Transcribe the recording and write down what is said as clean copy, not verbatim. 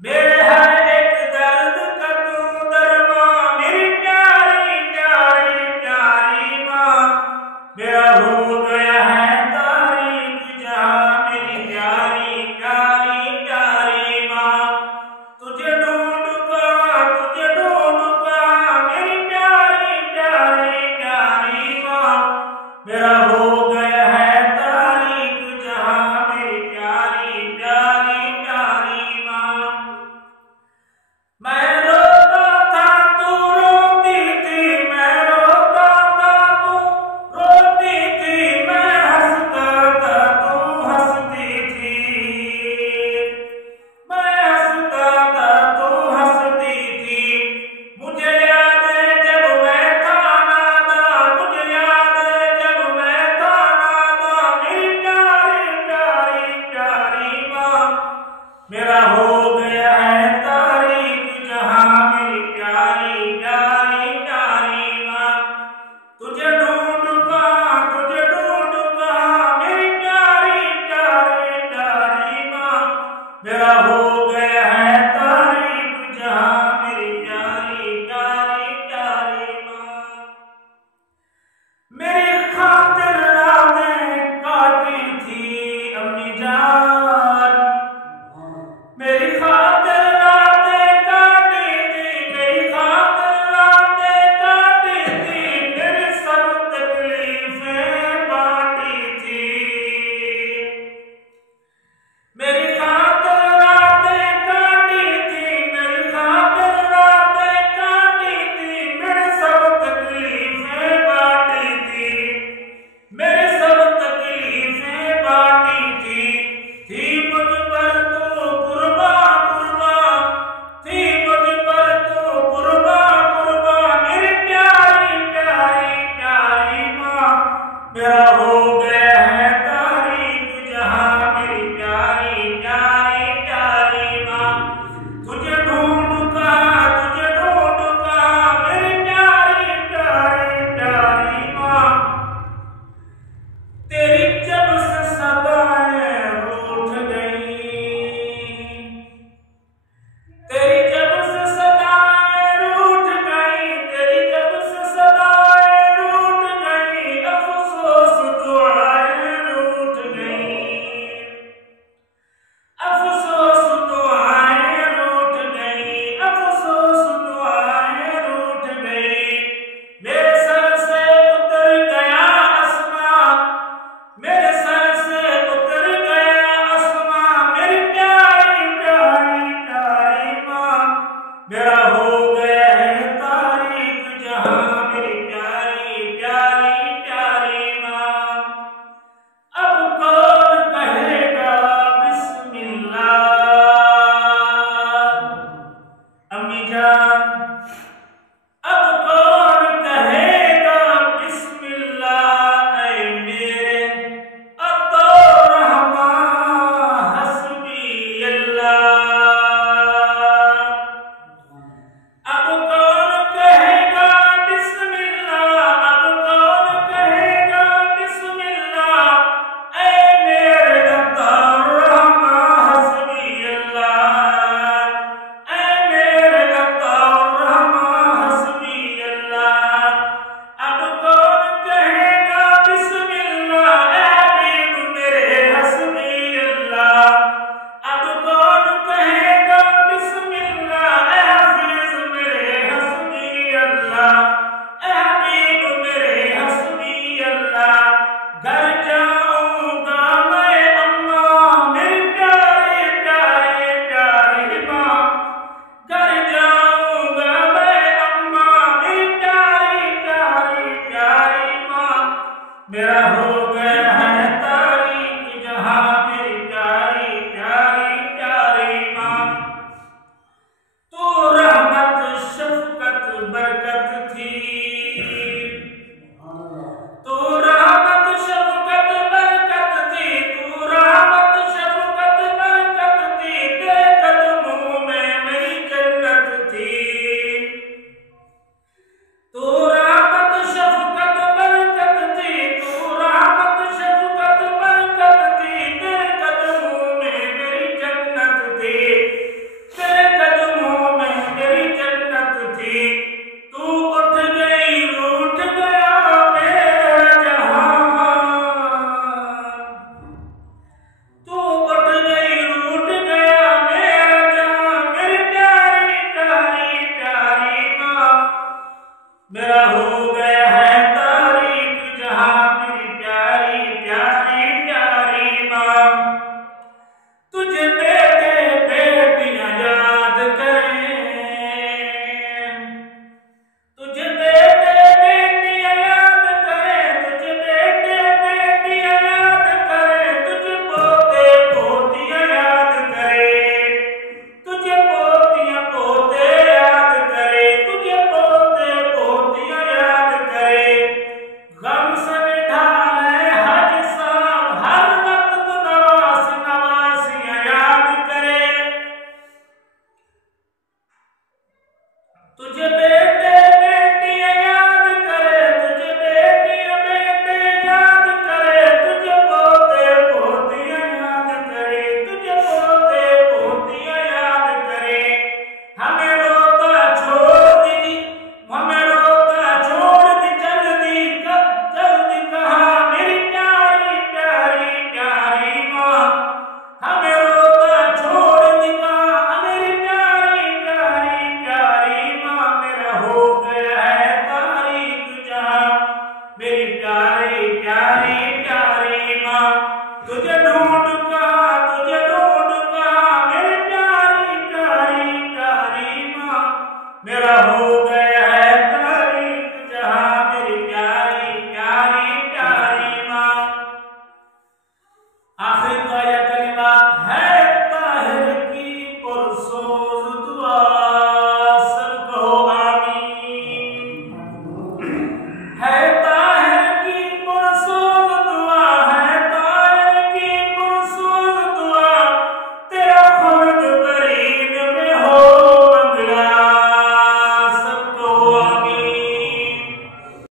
मेरे हर एक दर्द का तू दरमा, मेरी प्यारी प्यारी प्यारी माँ। मेरा हो गया है तारीख जहाँ, मेरी प्यारी प्यारी प्यारी माँ। तुझे ढूंढूंगा, तुझे ढूंढूंगा, मेरी प्यारी प्यारी प्यारी माँ। मेरा हो गया है तारीख जहाँ, मेरी प्यारी प्यारी प्यारी माँ। मैं रोता था तू रोती थी, मैं रोता था तू रोती थी, मैं हंसता था तू हंसती थी, मैं हंसता था तू हंसती थी। मुझे याद है जब मैं था नादान, मुझे याद है जब मैं था नादान, मेरी प्यारी प्यारी प्यारी माँ। मेरा हो गया है तारीख जहाँ, मेरी प्यारी प्यारी प्यारी माँ। तुझे ढूंढूंगा, तुझे ढूंढूंगा, मेरी प्यारी प्यारी प्यारी माँ। मेरा हो गया है